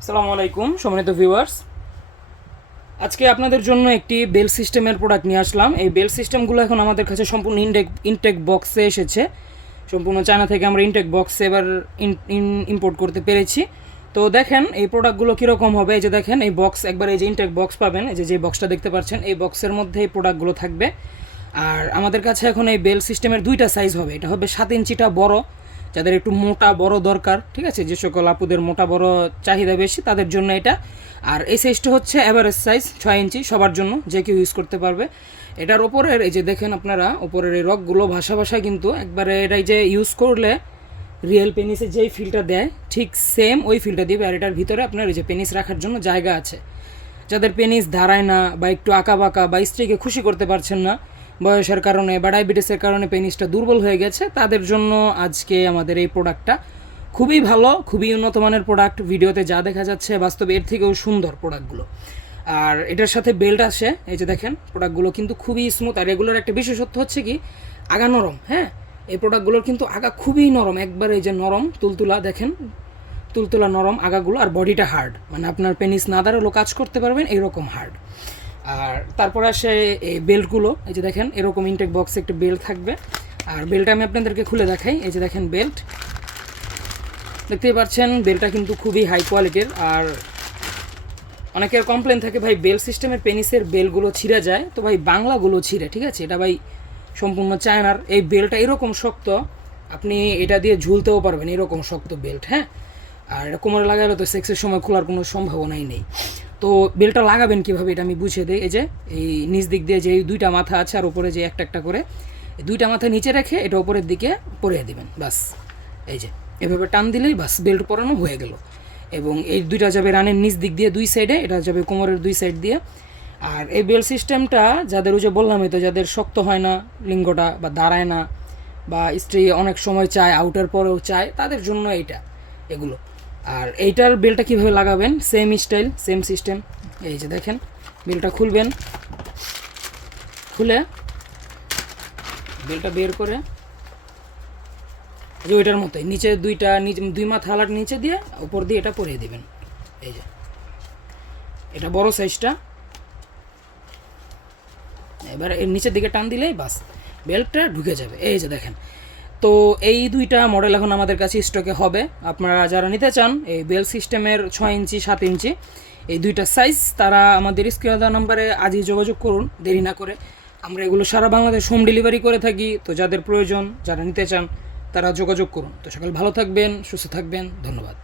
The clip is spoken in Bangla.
আসসালামু আলাইকুম সম্মানিত ভিউয়ার্স, আজকে আপনাদের জন্য একটি বেল সিস্টেমের প্রোডাক্ট নিয়ে আসলাম। এই বেল সিস্টেমগুলো এখন আমাদের কাছে সম্পূর্ণ ইনটেক বক্সে এসেছে। সম্পূর্ণ চায়না থেকে আমরা ইনটেক বক্সে এবার ইম্পোর্ট করতে পেরেছি। তো দেখেন এই প্রোডাক্টগুলো কীরকম হবে। এই যে দেখেন এই বক্স, একবার এই যে ইনটেক বক্স পাবেন, এই যে বক্সটা দেখতে পাচ্ছেন, এই বক্সের মধ্যে এই প্রোডাক্টগুলো থাকবে। আর আমাদের কাছে এখন এই বেল সিস্টেমের দুইটা সাইজ হবে। এটা হবে 7 ইঞ্চিটা বড়, যাদের একটু মোটা বড় দরকার, ঠিক আছে, যে সকল আপুদের মোটা বড় চাহিদা বেশি তাদের জন্য এটা। আর এই সাইজটা হচ্ছে অ্যাভারেজ সাইজ 6 ইঞ্চি, সবার জন্য, যে কেউ ইউজ করতে পারবে। এটার ওপরের এই যে দেখেন আপনারা ওপরের এই রকগুলো ভাষায় কিন্তু একবারে এটাই যে ইউজ করলে রিয়েল পেনিসে যেই ফিলটা দেয় ঠিক সেম ওই ফিলটা দিবে। আর এটার ভিতরে আপনার এই যে পেনিস রাখার জন্য জায়গা আছে। যাদের পেনিস দাঁড়ায় না বা একটু আঁকা বাঁকা বা স্ত্রীকে খুশি করতে পারছেন না বয়সের কারণে বা ডায়াবেটিসের কারণে পেনিসটা দুর্বল হয়ে গেছে, তাদের জন্য আজকে আমাদের এই প্রোডাক্টটা খুবই ভালো, খুবই উন্নত মানের প্রোডাক্ট। ভিডিওতে যা দেখা যাচ্ছে বাস্তবে এর থেকেও সুন্দর প্রোডাক্টগুলো। আর এটার সাথে বেল্ট আসে। এই যে দেখেন প্রোডাক্টগুলো কিন্তু খুবই স্মুথ। আর এগুলোর একটা বিশেষত্ব হচ্ছে কি, আগা নরম। হ্যাঁ, এই প্রোডাক্টগুলোর কিন্তু আগা খুবই নরম, একবার এই যে নরম তুলতুলা, দেখেন তুলতুলা নরম আগাগুলো। আর বডিটা হার্ড, মানে আপনার পেনিস না দাঁড়ালেও কাজ করতে পারবেন এইরকম হার্ড। আর তারপর আসে এই বেল্টগুলো। এই যে দেখেন এরকম ইনটেক বক্সে একটা বেল্ট থাকবে। আর বেল্টটা আমি আপনাদেরকে খুলে দেখাই। এই যে দেখেন বেল্ট, দেখতেই পাচ্ছেন বেল্টটা কিন্তু খুবই হাই কোয়ালিটির। আর অনেকের কমপ্লেন থাকে ভাই বেল সিস্টেমের পেনিসের বেলগুলো ছিঁড়ে যায়, তো ভাই বাংলাগুলো ছিঁড়ে, ঠিক আছে। এটা ভাই সম্পূর্ণ চায়নার। এই বেল্টটা এরকম শক্ত, আপনি এটা দিয়ে ঝুলতেও পারবেন, এরকম শক্ত বেল্ট। হ্যাঁ, আর এটা কোমরে লাগালে তো সেক্সের সময় খোলার কোনো সম্ভাবনাই নেই। তো বেল্টটা লাগাবেন কীভাবে এটা আমি বুঝিয়ে দিই। এই যে এই নিচ দিক দিয়ে যে দুইটা মাথা আছে আর উপরে যে একটা একটা করে, এই দুইটা মাথা নিচে রেখে এটা উপরের দিকে পরিয়ে দিবেন, বাস। এই যে এভাবে টান দিলেই বাস বেল্ট পরানো হয়ে গেল। এবং এই দুইটা যাবে রানের নিচ দিক দিয়ে দুই সাইডে, এটা যাবে কোমরের দুই সাইড দিয়ে। আর এই বেল্ট সিস্টেমটা যাদের, ওই যে বললামই তো, যাদের শক্ত হয় না লিঙ্গটা বা দাঁড়ায় না বা স্ত্রী অনেক সময় চায়, আউটের পরেও চায়, তাদের জন্য এগুলো। আর এইটার বেলটা কীভাবে লাগাবেন, সেম স্টাইল সেম সিস্টেম। এই যে দেখেন বেলটা খুলবেন, খুলে বেলটা বের করে যে ওইটার মতোই নিচে দুই মাথা আলার নিচে দিয়ে উপর দিয়ে এটা পরিয়ে দিবেন। এই যে এটা বড় সাইজটা, এবার এর নিচের দিকে টান দিলেই বাস বেল্টটা ঢুকে যাবে। এই যে দেখেন, তো এই দুইটা মডেল এখন আমাদের কাছে স্টকে হবে। আপনারা যারা নিতে চান এই বেল সিস্টেমের 6 ইঞ্চি 7 ইঞ্চি এই দুইটা সাইজ, তারা আমাদের স্ক্রিনে দেওয়া নাম্বারে আজই যোগাযোগ করুন, দেরি না করে। আমরা এগুলো সারা বাংলাদেশ হোম ডেলিভারি করে থাকি। তো যাদের প্রয়োজন, যারা নিতে চান, তারা যোগাযোগ করুন। তো সকাল ভালো থাকবেন, সুস্থ থাকবেন, ধন্যবাদ।